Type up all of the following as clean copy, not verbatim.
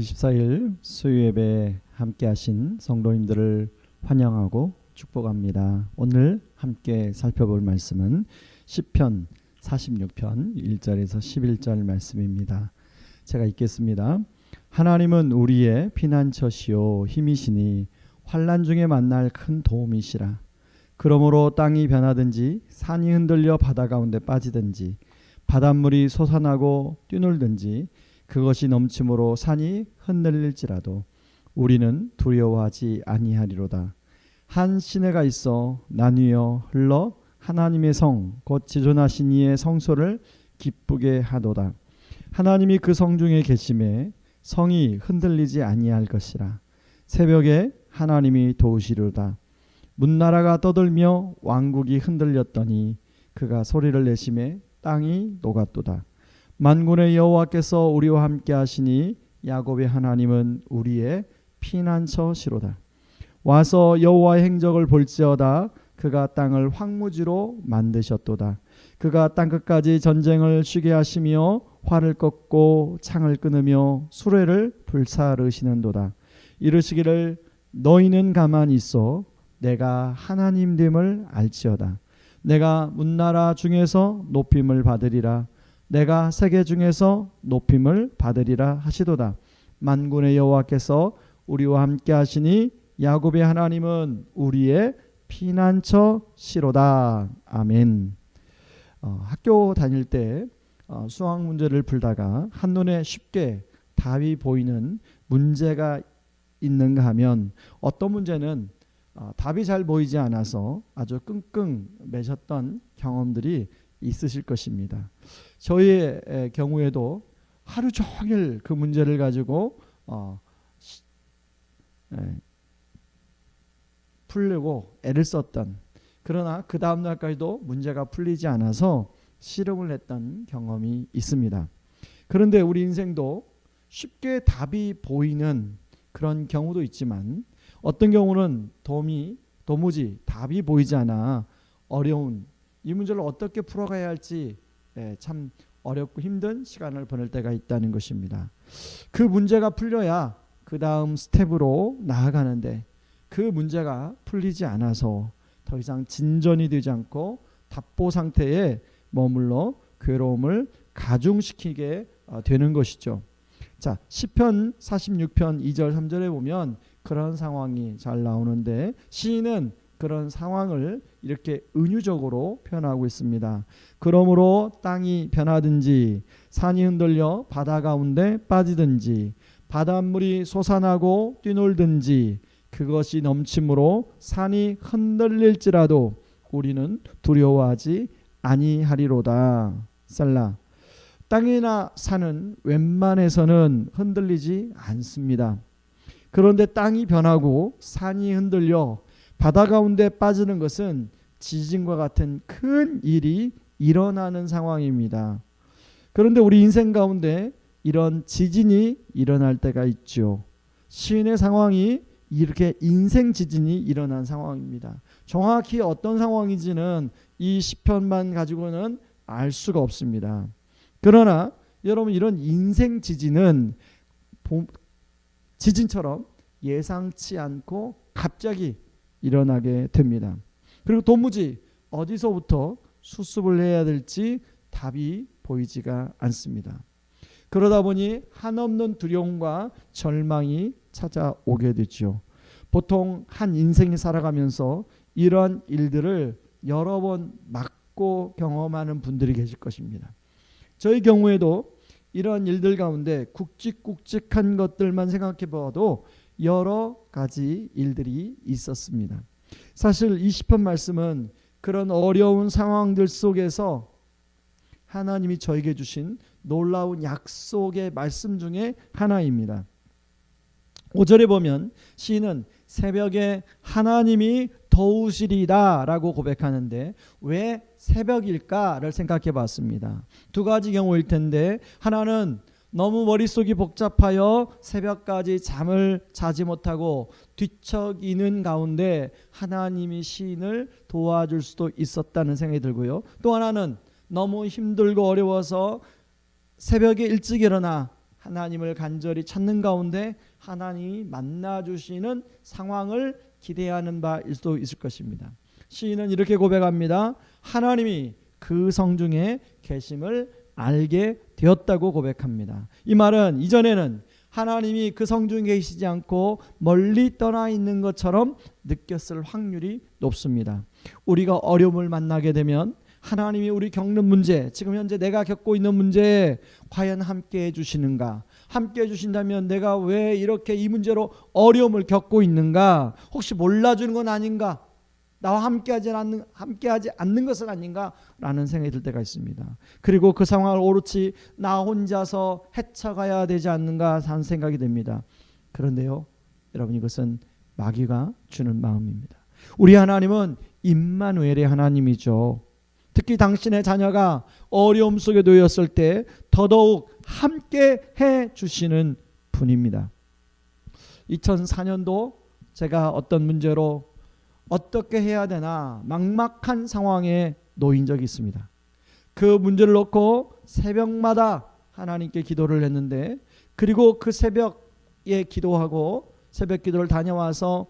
24일 수요예배 함께 하신 성도님들을 환영하고 축복합니다. 오늘 함께 살펴볼 말씀은 시편 46편 1절에서 11절 말씀입니다. 제가 읽겠습니다. 하나님은 우리의 피난처시요 힘이시니 환난 중에 만날 큰 도움이시라. 그러므로 땅이 변하든지 산이 흔들려 바다 가운데 빠지든지 바닷물이 솟아나고 뛰놀든지 그것이 넘침으로 산이 흔들릴지라도 우리는 두려워하지 아니하리로다. 한 시내가 있어 나뉘어 흘러 하나님의 성 곧 지존하신 이의 성소를 기쁘게 하도다. 하나님이 그 성 중에 계심에 성이 흔들리지 아니할 것이라. 새벽에 하나님이 도우시리로다. 문나라가 떠들며 왕국이 흔들렸더니 그가 소리를 내심에 땅이 녹았도다. 만군의 여호와께서 우리와 함께 하시니 야곱의 하나님은 우리의 피난처시로다. 와서 여호와의 행적을 볼지어다. 그가 땅을 황무지로 만드셨도다. 그가 땅끝까지 전쟁을 쉬게 하시며 활을 꺾고 창을 끊으며 수레를 불사르시는도다. 이르시기를 너희는 가만히 있어 내가 하나님됨을 알지어다. 내가 문나라 중에서 높임을 받으리라. 내가 세계 중에서 높임을 받으리라 하시도다. 만군의 여호와께서 우리와 함께 하시니 야곱의 하나님은 우리의 피난처시로다. 아멘. 학교 다닐 때 수학 문제를 풀다가 한눈에 쉽게 답이 보이는 문제가 있는가 하면 어떤 문제는 답이 잘 보이지 않아서 아주 끙끙 매셨던 경험들이 있으실 것입니다. 저희의 경우에도 하루 종일 그 문제를 가지고 풀려고 애를 썼던, 그러나 그 다음 날까지도 문제가 풀리지 않아서 씨름을 했던 경험이 있습니다. 그런데 우리 인생도 쉽게 답이 보이는 그런 경우도 있지만 어떤 경우는 도무지 답이 보이지 않아 어려운 이 문제를 어떻게 풀어가야 할지 참 어렵고 힘든 시간을 보낼 때가 있다는 것입니다. 그 문제가 풀려야 그 다음 스텝으로 나아가는데 그 문제가 풀리지 않아서 더 이상 진전이 되지 않고 답보 상태에 머물러 괴로움을 가중시키게 되는 것이죠. 자, 시편 46편 2절 3절에 보면 그런 상황이 잘 나오는데 시인은 그런 상황을 이렇게 은유적으로 표현하고 있습니다. 그러므로 땅이 변하든지 산이 흔들려 바다 가운데 빠지든지 바닷물이 솟아나고 뛰놀든지 그것이 넘침으로 산이 흔들릴지라도 우리는 두려워하지 아니하리로다. 셀라. 땅이나 산은 웬만해서는 흔들리지 않습니다. 그런데 땅이 변하고 산이 흔들려 바다 가운데 빠지는 것은 지진과 같은 큰 일이 일어나는 상황입니다. 그런데 우리 인생 가운데 이런 지진이 일어날 때가 있죠. 시인의 상황이 이렇게 인생 지진이 일어난 상황입니다. 정확히 어떤 상황인지는 이 시편만 가지고는 알 수가 없습니다. 그러나 여러분, 이런 인생 지진은 지진처럼 예상치 않고 갑자기 일어나게 됩니다. 그리고 도무지 어디서부터 수습을 해야 될지 답이 보이지가 않습니다. 그러다 보니 한없는 두려움과 절망이 찾아오게 되죠. 보통 한 인생이 살아가면서 이런 일들을 여러 번 맞고 경험하는 분들이 계실 것입니다. 저희 경우에도 이런 일들 가운데 굵직굵직한 것들만 생각해 봐도 여러 가지 일들이 있었습니다. 사실 이 시편 말씀은 그런 어려운 상황들 속에서 하나님이 저에게 주신 놀라운 약속의 말씀 중에 하나입니다. 5절에 보면 시인은 새벽에 하나님이 도우시리다 라고 고백하는데 왜 새벽일까를 생각해 봤습니다. 두 가지 경우일 텐데, 하나는 너무 머릿속이 복잡하여 새벽까지 잠을 자지 못하고 뒤척이는 가운데 하나님이 시인을 도와줄 수도 있었다는 생각이 들고요. 또 하나는 너무 힘들고 어려워서 새벽에 일찍 일어나 하나님을 간절히 찾는 가운데 하나님이 만나주시는 상황을 기대하는 바일 수도 있을 것입니다. 시인은 이렇게 고백합니다. 하나님이 그 성중에 계심을 알게 되었다고 고백합니다. 이 말은 이전에는 하나님이 그 성중에 계시지 않고 멀리 떠나 있는 것처럼 느꼈을 확률이 높습니다. 우리가 어려움을 만나게 되면 하나님이 우리 겪는 문제, 지금 현재 내가 겪고 있는 문제에 과연 함께 해주시는가? 함께 해주신다면 내가 왜 이렇게 이 문제로 어려움을 겪고 있는가? 혹시 몰라주는 건 아닌가? 나와 함께하지 않는 것은 아닌가? 라는 생각이 들 때가 있습니다. 그리고 그 상황을 오롯이 나 혼자서 헤쳐가야 되지 않는가 하는 생각이 듭니다. 그런데요, 여러분, 이것은 마귀가 주는 마음입니다. 우리 하나님은 임마누엘의 하나님이죠. 특히 당신의 자녀가 어려움 속에 놓였을 때 더더욱 함께 해 주시는 분입니다. 2004년도 제가 어떤 문제로 어떻게 해야 되나 막막한 상황에 놓인 적이 있습니다. 그 문제를 놓고 새벽마다 하나님께 기도를 했는데, 그리고 그 새벽에 기도하고 새벽 기도를 다녀와서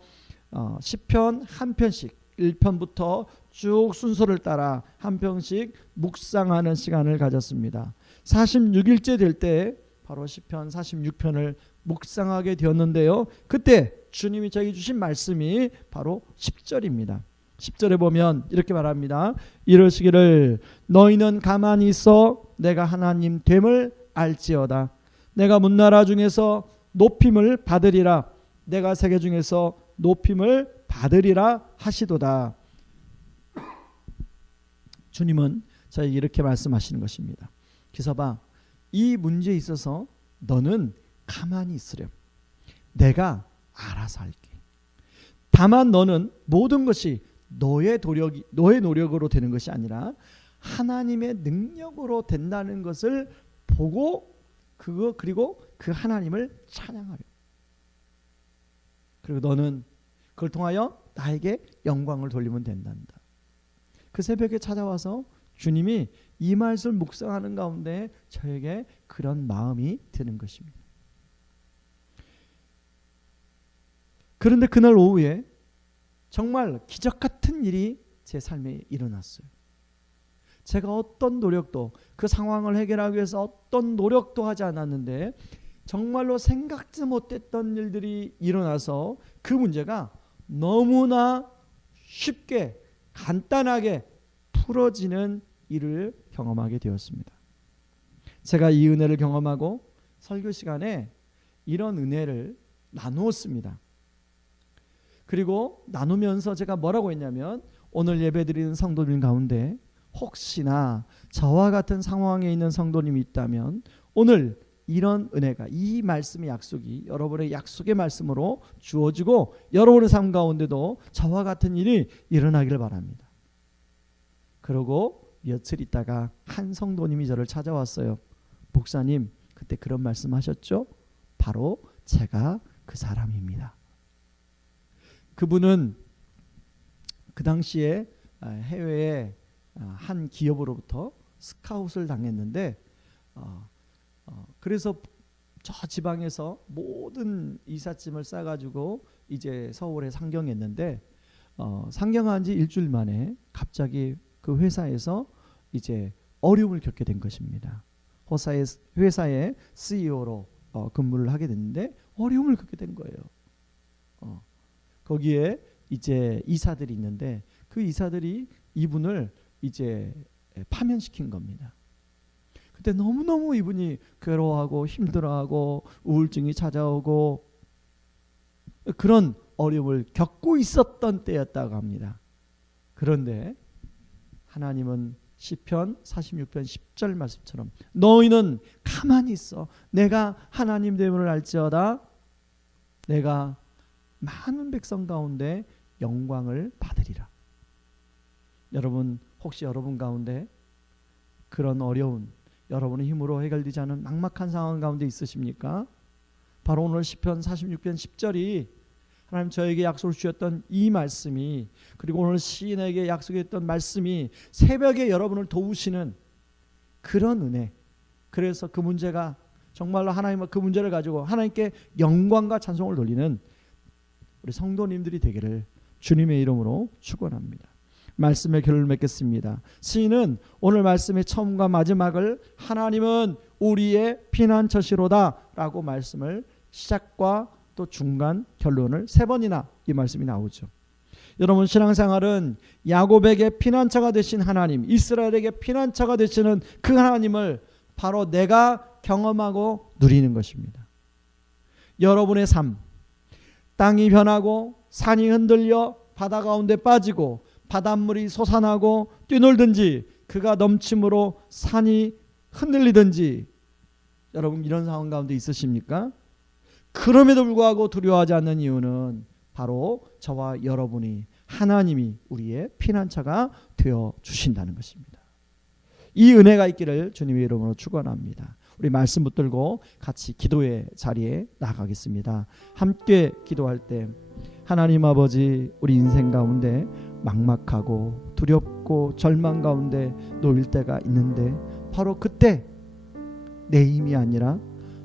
시편 한 편씩 1편부터 쭉 순서를 따라 한 편씩 묵상하는 시간을 가졌습니다. 46일째 될 때 바로 시편 46편을 묵상하게 되었는데요. 그때 주님이 저에게 주신 말씀이 바로 10절입니다. 10절에 보면 이렇게 말합니다. 이러시기를 너희는 가만히 있어 내가 하나님 됨을 알지어다. 내가 문나라 중에서 높임을 받으리라. 내가 세계 중에서 높임을 받으리라 하시도다. 주님은 저에게 이렇게 말씀하시는 것입니다. 기서봐, 이 문제에 있어서 너는 가만히 있으렴. 내가 알아서 할게. 다만 너는 모든 것이 너의 노력으로 되는 것이 아니라 하나님의 능력으로 된다는 것을 보고 그리고 그 하나님을 찬양하렴. 그리고 너는 그걸 통하여 나에게 영광을 돌리면 된단다. 그 새벽에 찾아와서 주님이 이 말씀을 묵상하는 가운데 저에게 그런 마음이 드는 것입니다. 그런데 그날 오후에 정말 기적 같은 일이 제 삶에 일어났어요. 제가 어떤 노력도, 그 상황을 해결하기 위해서 어떤 노력도 하지 않았는데 정말로 생각지 못했던 일들이 일어나서 그 문제가 너무나 쉽게 간단하게 풀어지는 일을 경험하게 되었습니다. 제가 이 은혜를 경험하고 설교 시간에 이런 은혜를 나누었습니다. 그리고 나누면서 제가 뭐라고 했냐면, 오늘 예배드리는 성도님 가운데 혹시나 저와 같은 상황에 있는 성도님이 있다면 오늘 이런 은혜가, 이 말씀의 약속이 여러분의 약속의 말씀으로 주어지고 여러분의 삶 가운데도 저와 같은 일이 일어나기를 바랍니다. 그러고 며칠 있다가 한 성도님이 저를 찾아왔어요. 목사님, 그때 그런 말씀하셨죠? 바로 제가 그 사람입니다. 그분은 그 당시에 해외의 한 기업으로부터 스카웃을 당했는데 그래서 저 지방에서 모든 이삿짐을 싸가지고 이제 서울에 상경했는데 상경한 지 일주일 만에 갑자기 그 회사에서 이제 어려움을 겪게 된 것입니다. 회사의 CEO로 근무를 하게 됐는데 어려움을 겪게 된 거예요. 거기에 이제 이사들이 있는데 그 이사들이 이분을 이제 파면시킨 겁니다. 그때 너무너무 이분이 괴로워하고 힘들어하고 우울증이 찾아오고 그런 어려움을 겪고 있었던 때였다고 합니다. 그런데 하나님은 시편 46편 10절 말씀처럼 너희는 가만히 있어 내가 하나님 됨을 알지어다. 내가 많은 백성 가운데 영광을 받으리라. 여러분, 혹시 여러분 가운데 그런 어려운, 여러분의 힘으로 해결되지 않은 막막한 상황 가운데 있으십니까? 바로 오늘 시편 46편 10절이 하나님 저에게 약속을 주셨던 이 말씀이, 그리고 오늘 시인에게 약속했던 말씀이 새벽에 여러분을 도우시는 그런 은혜, 그래서 그 문제가 정말로 하나님과 그 문제를 가지고 하나님께 영광과 찬송을 돌리는 우리 성도님들이 되기를 주님의 이름으로 축원합니다. 말씀의 결론을 맺겠습니다. 시인은 오늘 말씀의 처음과 마지막을 하나님은 우리의 피난처시로다 라고 말씀을 시작과 또 중간 결론을 3번이나 이 말씀이 나오죠. 여러분, 신앙생활은 야곱에게 피난처가 되신 하나님, 이스라엘에게 피난처가 되시는 그 하나님을 바로 내가 경험하고 누리는 것입니다. 여러분의 삶, 땅이 변하고 산이 흔들려 바다 가운데 빠지고 바닷물이 솟아나고 뛰놀든지 그가 넘침으로 산이 흔들리든지, 여러분 이런 상황 가운데 있으십니까? 그럼에도 불구하고 두려워하지 않는 이유는 바로 저와 여러분이 하나님이 우리의 피난처가 되어 주신다는 것입니다. 이 은혜가 있기를 주님의 이름으로 축원합니다. 우리 말씀 붙들고 같이 기도의 자리에 나가겠습니다. 함께 기도할 때 하나님 아버지, 우리 인생 가운데 막막하고 두렵고 절망 가운데 놓일 때가 있는데 바로 그때 내 힘이 아니라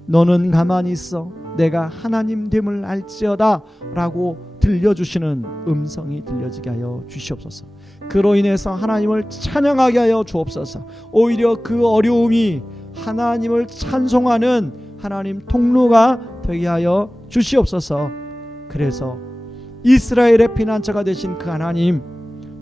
너는 가만히 있어 내가 하나님 됨을 알지어다 라고 들려주시는 음성이 들려지게 하여 주시옵소서. 그로 인해서 하나님을 찬양하게 하여 주옵소서. 오히려 그 어려움이 하나님을 찬송하는 하나님 통로가 되게 하여 주시옵소서. 그래서 이스라엘의 피난처가 되신 그 하나님,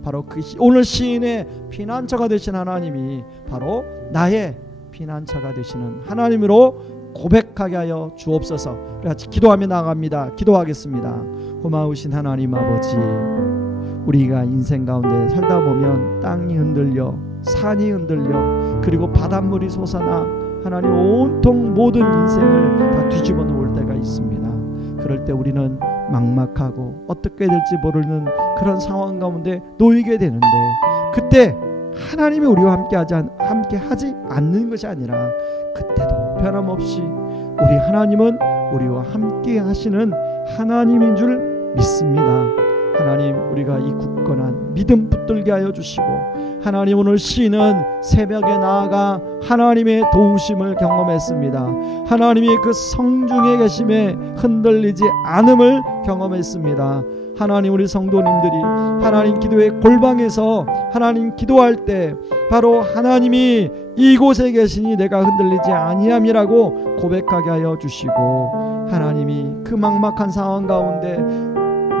바로 그 오늘 시인의 피난처가 되신 하나님이 바로 나의 피난처가 되시는 하나님으로 고백하게 하여 주옵소서. 같이 기도하며 나아갑니다. 기도하겠습니다. 고마우신 하나님 아버지, 우리가 인생 가운데 살다 보면 땅이 흔들려 산이 흔들려 그리고 바닷물이 솟아나 하나님 온통 모든 인생을 다 뒤집어 놓을 때가 있습니다. 그럴 때 우리는 막막하고 어떻게 될지 모르는 그런 상황 가운데 놓이게 되는데, 그때 하나님이 우리와 함께 하지 않는 것이 아니라 그때도 변함없이 우리 하나님은 우리와 함께 하시는 하나님인 줄 믿습니다. 하나님, 우리가 이 굳건한 믿음 붙들게 하여 주시고, 하나님 오늘 시인은 새벽에 나아가 하나님의 도우심을 경험했습니다. 하나님이 그 성중에 계심에 흔들리지 않음을 경험했습니다. 하나님, 우리 성도님들이 하나님 기도의 골방에서 하나님 기도할 때 바로 하나님이 이곳에 계시니 내가 흔들리지 아니함이라고 고백하게 하여 주시고, 하나님이 그 막막한 상황 가운데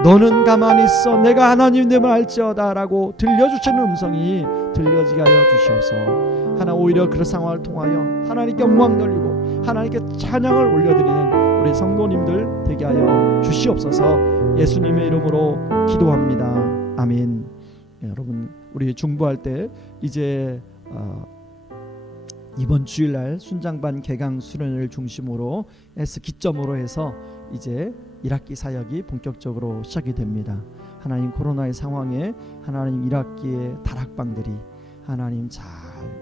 너는 가만히 있어 내가 하나님 됨을 알지어다 라고 들려주시는 음성이 들려지게 하여 주시옵소서. 하나 오히려 그 상황을 통하여 하나님께 영광 돌리고 하나님께 찬양을 올려드리는 우리 성도님들 되게 하여 주시옵소서. 예수님의 이름으로 기도합니다. 아멘. 여러분, 우리 중보할 때 이제 이번 주일날 순장반 개강 수련회를 중심으로 해서 기점으로 해서 이제 1학기 사역이 본격적으로 시작이 됩니다. 하나님, 코로나의 상황에 하나님 1학기의 다락방들이 하나님 잘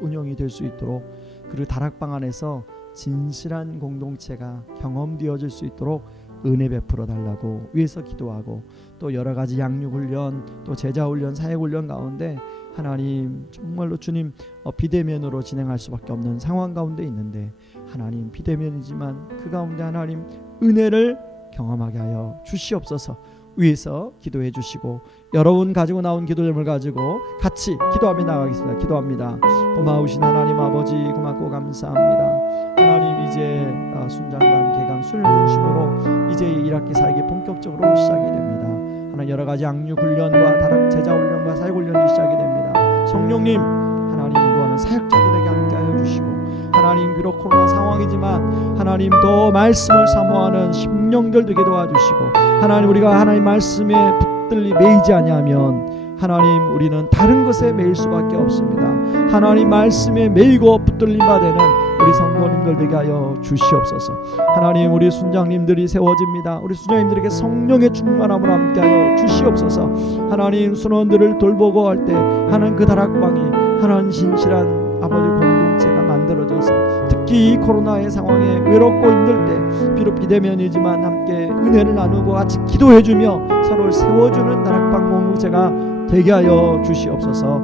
운영이 될 수 있도록, 그리고 다락방 안에서 진실한 공동체가 경험되어질 수 있도록 은혜 베풀어 달라고 위해서 기도하고, 또 여러 가지 양육훈련, 또 제자훈련, 사역훈련 가운데 하나님 정말로 주님 비대면으로 진행할 수밖에 없는 상황 가운데 있는데, 하나님 비대면이지만 그 가운데 하나님 은혜를 경험하게 하여 주시옵소서. 위에서 기도해 주시고, 여러분 가지고 나온 기도점을 가지고 같이 기도하며 나가겠습니다. 기도합니다. 고마우신 하나님 아버지, 고맙고 감사합니다. 하나님, 이제 순장반 개강 수련 중심으로 이제 1학기 사역이 본격적으로 시작이 됩니다. 하나님, 여러 가지 양육 훈련과 다락 제자 훈련과 사역 훈련이 시작이 됩니다. 성령님, 하나님 인도하는 사역자들에게 함께하여 주시고, 하나님 비록 코로나 상황이지만 하나님 더 말씀을 사모하는 심령들 되게 도와주시고, 하나님 우리가 하나님 말씀에 붙들리 매이지 아니하면 하나님 우리는 다른 것에 매일 수밖에 없습니다. 하나님 말씀에 매이고 붙들림 받는 우리 성도님들 되게 하여 주시옵소서. 하나님, 우리 순장님들이 세워집니다. 우리 순장님들에게 성령의 충만함을 함께하여 주시옵소서. 하나님, 순원들을 돌보고 할 때 하나님 그 다락방이 하나님 진실한 아버지 공동체가 만들어져서, 특히 이 코로나의 상황에 외롭고 힘들 때 비록 비대면이지만 함께 은혜를 나누고 같이 기도해주며 서로를 세워주는 다락방 공동체가 되게 하여 주시옵소서.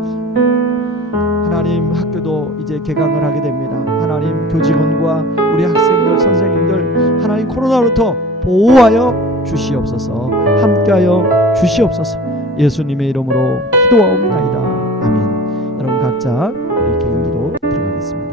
하나님, 학교도 이제 개강을 하게 됩니다. 하나님 교직원과 우리 학생들 선생님들 하나님 코로나로부터 보호하여 주시옵소서. 함께하여 주시옵소서. 예수님의 이름으로 기도하옵나이다. 아멘. 여러분 각자 우리 개인기도 들어가겠습니다.